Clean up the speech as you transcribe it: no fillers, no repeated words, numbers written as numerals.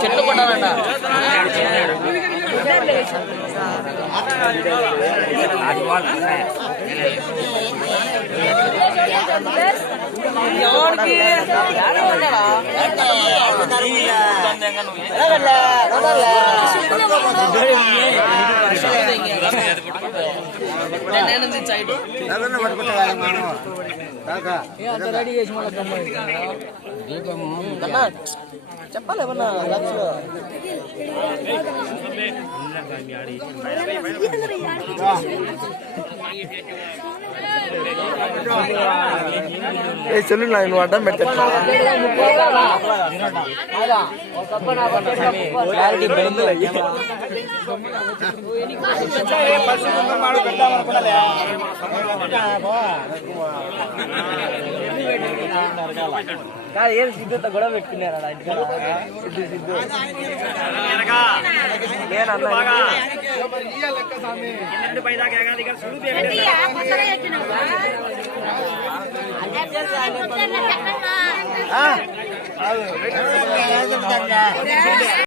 చెట్లు కొట్టాలంట రెడీ చేసి చెప్పాలి ఏమన్నా లక్షలు చెల్లు నువ్వు అడ్డం పెడతా ఏం సిద్ధుతో గొడవ పెట్టుకున్నారా సిద్ధు సిద్ధు నేను